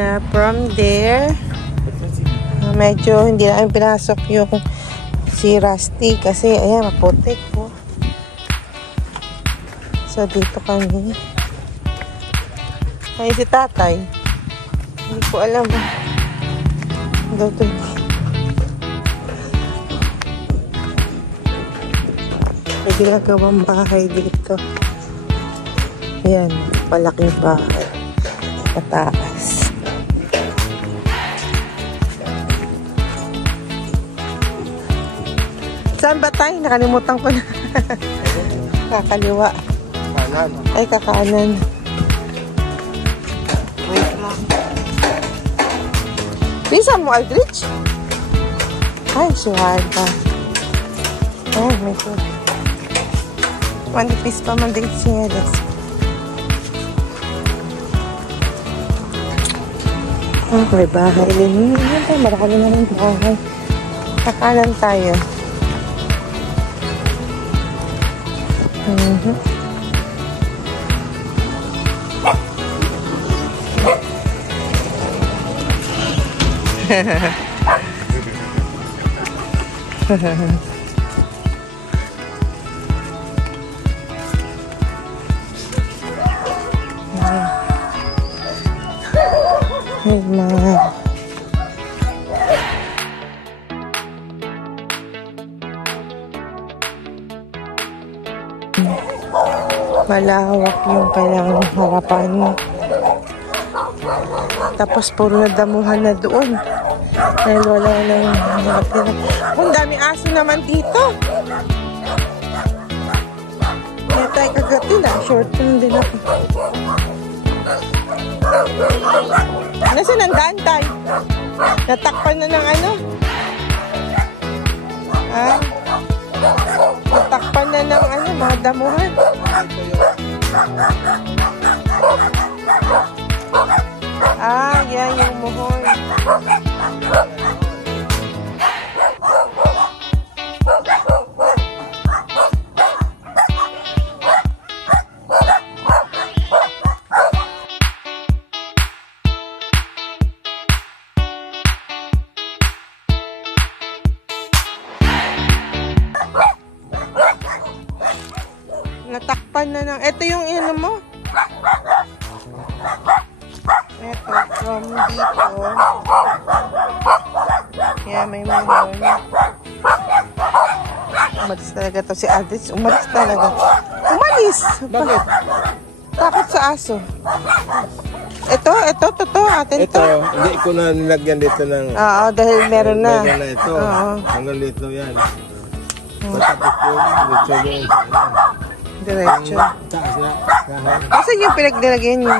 na from there. Medyo hindi namin pinasok yung si Rusty kasi ayan, maputik po. So, dito kami. Ay, si tatay. Hindi ko alam. Dito. May ginagawang bahay dito. Ayan, palaking bahay. Pataas. Saan ba tayo? Nakalimutan ko na. Kakaliwa. Kanan. Ay, kakanan. Wait lang. Bisa mo, Aldrich? Ay, suhan pa. Ay, may ko. Manipis pa man din siya. Okay, bahay din. Marami na rin bahay. Kakanan tayo. Malawak yung kailangang harapan. Tapos puro na damuhan na doon. Dahil wala nang nakatira. Ang dami aso naman dito. Kaya tayo kagatin ah. Short film din ako. Nasaan ang daan tayo? Natakpan na ng ano? Ah? Natakpan na ng ano, mga damuhan. Ah, yan yung muhon. Natakpan na ng... Ito yung ano mo? Ito, from dito. Kaya may mahon. Umalis talaga to si Aldrich. Umalis talaga. Umalis! Bakit? Takot sa aso. Ito, totoo. Atin to. Ito, hindi ko na nilagyan dito ng... Oo, dahil meron na. Meron na ito. Oo. Hanggang dito yan. Matapos yung dito yung... Diretso. Taas na. Asan yung pinagdilagyan niyo?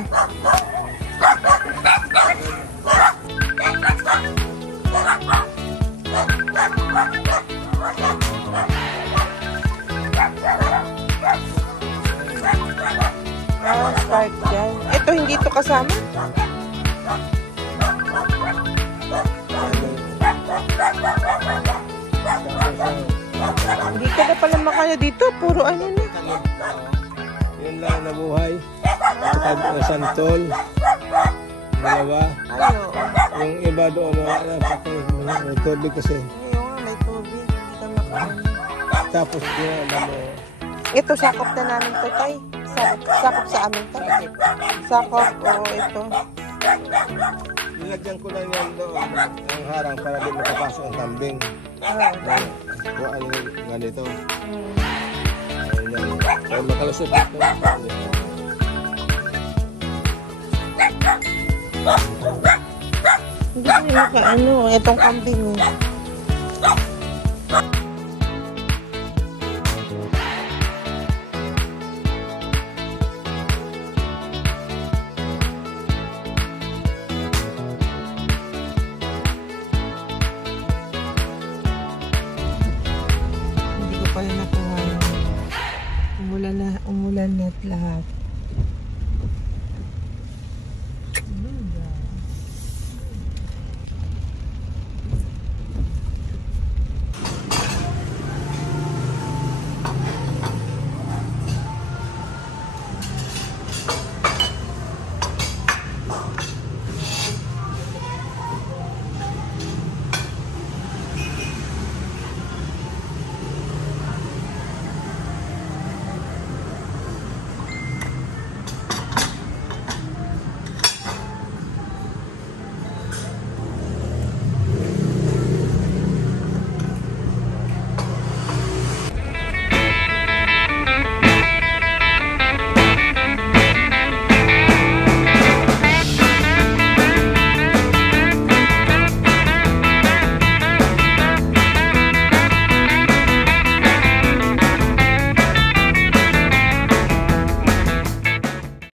Start dyan. Ito, hindi ito kasama? Hindi ka na pala makaya dito. Puro ano na. Yun lang nabuhay. Santol. Dalawa. Ano? Yung iba doon, wala na patay. May tubig kasi. Ayaw nga, may tubig. Hindi ka makaano. Tapos yun, Ito, sakop na namin to, tay. Sakop sa amin to. Sakop, oo, ito. nilagyan ko lang yan doon. Ang harang para di makapasok ang kambing. Kuha yung ganito. Para makalusot ito. Hindi ko yung makaano, itong kambing. Hindi ko pala nakuha. Umulan na lahat.